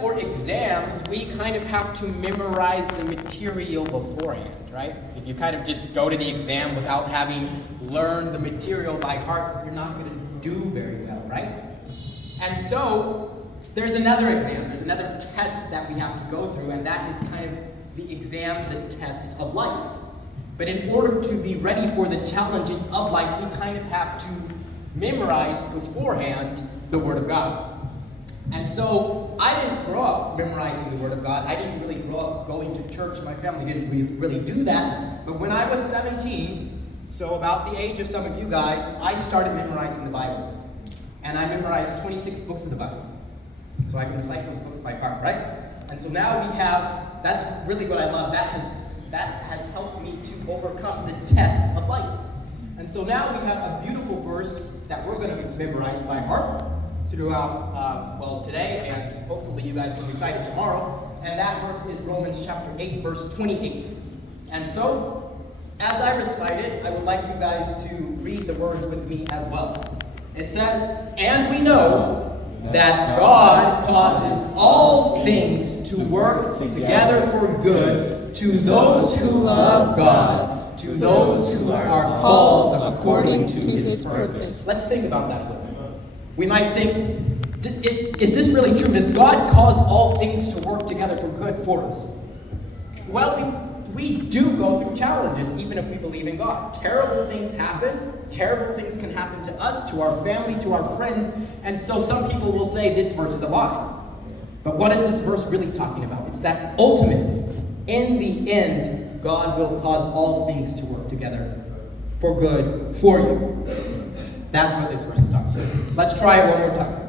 For exams, we kind of have to memorize the material beforehand, right? If you kind of just go to the exam without having learned the material by heart, you're not going to do very well, right? And so, there's another exam, there's another test that we have to go through, and that is kind of the exam, the test of life. But in order to be ready for the challenges of life, we kind of have to memorize beforehand the Word of God. And so, I didn't grow up memorizing the Word of God. I didn't really grow up going to church. My family didn't really do that. But when I was 17, so about the age of some of you guys, I started memorizing the Bible. And I memorized 26 books of the Bible. So I can recite those books by heart, right? And so now we have, that's really what I love. That has helped me to overcome the tests of life. And so now we have a beautiful verse that we're going to memorize by heart throughout, today, and hopefully you guys will recite it tomorrow. And that verse is Romans chapter 8, verse 28. And so, as I recite it, I would like you guys to read the words with me as well. It says, "And we know that God causes all things to work together for good to those who love God, to those who are called according to His purpose." Let's think about that a little bit. We might think, is this really true? Does God cause all things to work together for good for us? Well, we do go through challenges, even if we believe in God. Terrible things happen. Terrible things can happen to us, to our family, to our friends. And so some people will say this verse is a lie. But what is this verse really talking about? It's that ultimately, in the end, God will cause all things to work together for good for you. That's what this verse is talking about. Let's try it one more time.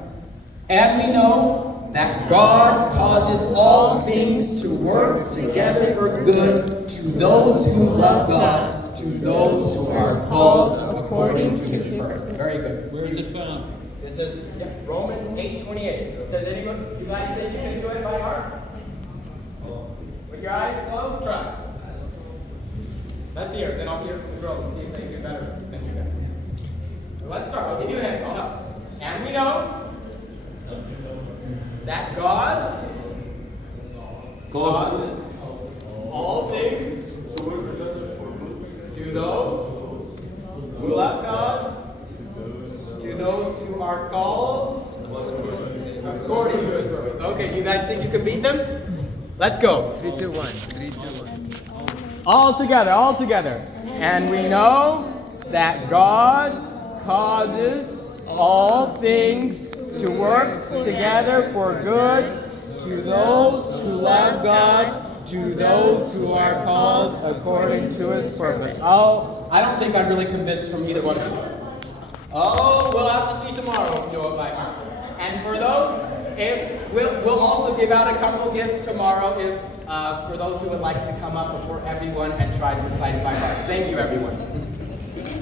And we know that God causes all things to work together for good to those who love God, to those who are called according to His purpose. Very good. Where is it found? This is Romans 8:28. Does anyone, you guys think you can do it by heart? With your eyes closed, try. Let's hear it. Then I'll hear it from the girls and see if they do better than you guys. Let's start. I'll give you a hint. I'll help. And we know that God causes all things to those who love God, to those who are called according to His purpose. Okay, do you guys think you can beat them? Let's go. 3, 2, 1. 3, 2, 1. All together. And we know that God causes all things to work together for good to those who love God, to those who are called according to His purpose. Oh, I don't think I'm really convinced from either one of you. Oh, we'll have to see tomorrow if you do it by heart. And for those, we'll also give out a couple gifts tomorrow for those who would like to come up before everyone and try to recite it by heart. Thank you, everyone.